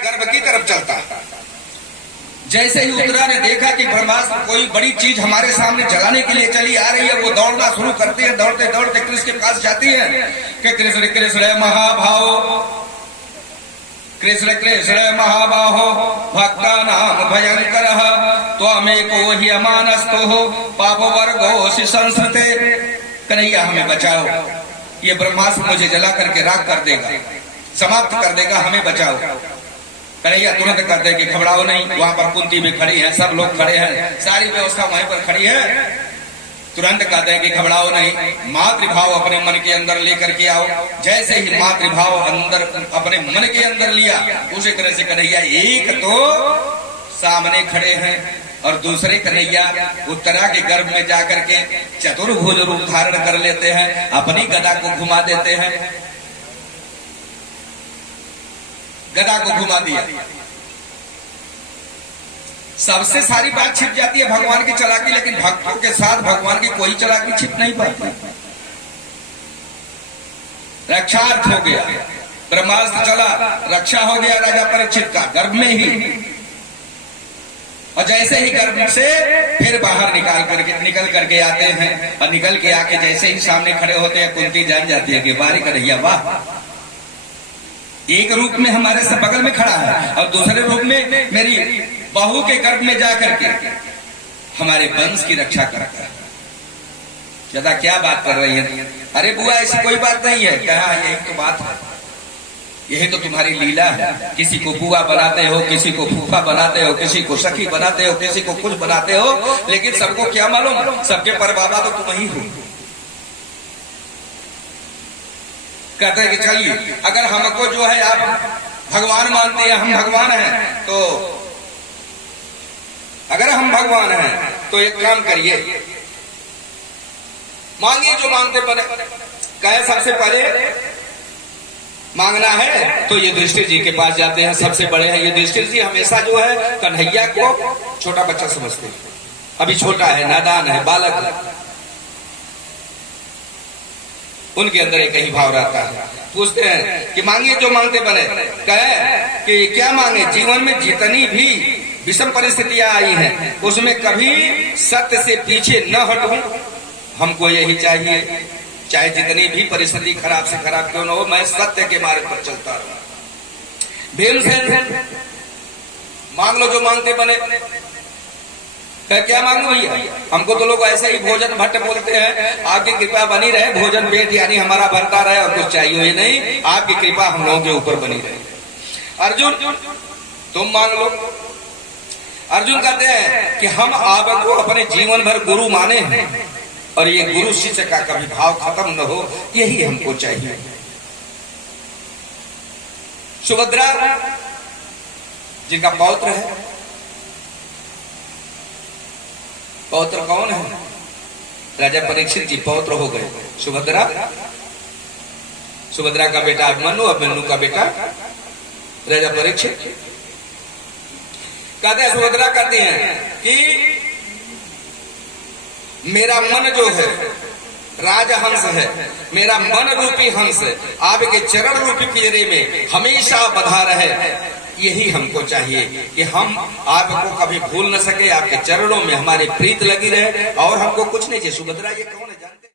गर्भ की तरफ चलता है। जैसे ही उत्तरा ने देखा कि ब्रह्मास्त्र कोई बड़ी चीज हमारे सामने जलाने के लिए चली आ रही है, वो दौड़ना शुरू करती है। दौड़ते दौड़ते कृष्ण के पास जाती है कि कृष्ण कृष्ण महाभाव, कृष्ण कृष्ण महाबाहो भक्ता नाम भयंकर त्वमेको ही अमानस्तो पापो वर्गो संस्कृते। कन्हैया हमें बचाओ, ये ब्रह्मास्त्र मुझे जला करके राख कर देगा, समाप्त कर देगा, हमें बचाओ। कन्हैया तुरंत कहते कि घबराओ नहीं। वहां पर कुंती भी खड़ी है, सब लोग खड़े हैं, सारी व्यवस्था वहीं पर खड़ी है। तुरंत कहते हैं कि घबराओ नहीं, मातृभाव अपने मन के अंदर लेकर के आओ। जैसे ही मातृभाव अंदर अपने मन के अंदर लिया, उसी तरह से कन्हैया एक तो सामने खड़े हैं और दूसरे कन्हैया उत्तरा के गर्भ में जाकर के चतुर्भुज रूप धारण कर लेते हैं, अपनी गदा को घुमा देते हैं। गदा को घुमा दिया, सबसे सारी बात छिप जाती है भगवान की चालाकी, लेकिन भक्तों के साथ भगवान की कोई चालाकी छिप नहीं पाती। रक्षार्थ हो गया, ब्रह्मास्त्र चला, रक्षा हो गया राजा परीक्षित का गर्भ में ही। और जैसे ही गर्भ से फिर बाहर निकल करके आते हैं, और निकल के आके जैसे ही सामने खड़े होते हैं, कुंती जान जाती है कि बारी कन्हैया वाह, एक रूप में हमारे सब बगल में खड़ा है और दूसरे रूप में मेरी बहू के गर्भ में जाकर के हमारे वंश की रक्षा करता है। ज्यादा क्या बात कर रही है? अरे बुआ ऐसी कोई बात नहीं है। कहा यही तो बात है, यही तो तुम्हारी लीला है। किसी को बुआ बनाते हो, किसी को फूफा बनाते हो, किसी को सखी बनाते हो, किसी को कुछ बनाते हो, लेकिन सबको क्या मालूम, सबके परबाबा तो तुम ही हो। कहते हैं कि चलिए, अगर हमको जो है आप भगवान मानते हैं, हम भगवान हैं, तो अगर हम भगवान हैं तो एक काम करिए, मांगिए जो मांगते बने। कहे सबसे पहले मांगना है तो ये युधिष्ठिर जी के पास जाते हैं, सबसे बड़े हैं युधिष्ठिर जी। हमेशा जो है कन्हैया को छोटा बच्चा समझते हैं, अभी छोटा है, नादान है, बालक है। उनके अंदर एक ही भाव रहता है। पूछते हैं कि मांगिए जो मांगते बने। कहे कि क्या मांगे? जीवन में जितनी भी विषम परिस्थितियां आई हैं, उसमें कभी सत्य से पीछे न हटूं, हमको यही चाहिए। चाहे जितनी भी परिस्थिति खराब से खराब क्यों न हो, मैं सत्य के मार्ग पर चलता रहूं। भीमसेन मांग लो जो मांगते बने। क्या मांगो भैया? हमको तो लोग ऐसे ही भोजन भट्ट बोलते हैं, आपकी कृपा बनी रहे, भोजन पेट यानी हमारा भरता रहे और कुछ चाहिए ही नहीं, आपकी कृपा हम लोगों के ऊपर बनी रहे। अर्जुन तुम मांग लो। अर्जुन कहते हैं कि हम आपको अपने जीवन भर गुरु माने हैं और ये गुरु शिष्य का कभी भाव खत्म न हो, यही हमको चाहिए। सुभद्रा जिनका पौत्र है, पौत्र कौन है? राजा परीक्षित जी पौत्र हो गए। सुभद्रा, सुभद्रा का बेटा अभिमन्यु, अभिमन्यु का बेटा राजा परीक्षित। कहते हैं, सुभद्रा कहती हैं कि मेरा मन जो है राजहंस है, मेरा मन रूपी हंस आपके चरण रूपी पिंजरे में हमेशा बंधा रहे, यही हमको चाहिए कि हम आपको कभी भूल न सके, आपके चरणों में हमारी प्रीत लगी रहे और हमको कुछ नहीं चाहिए। सुभद्रा ये कौन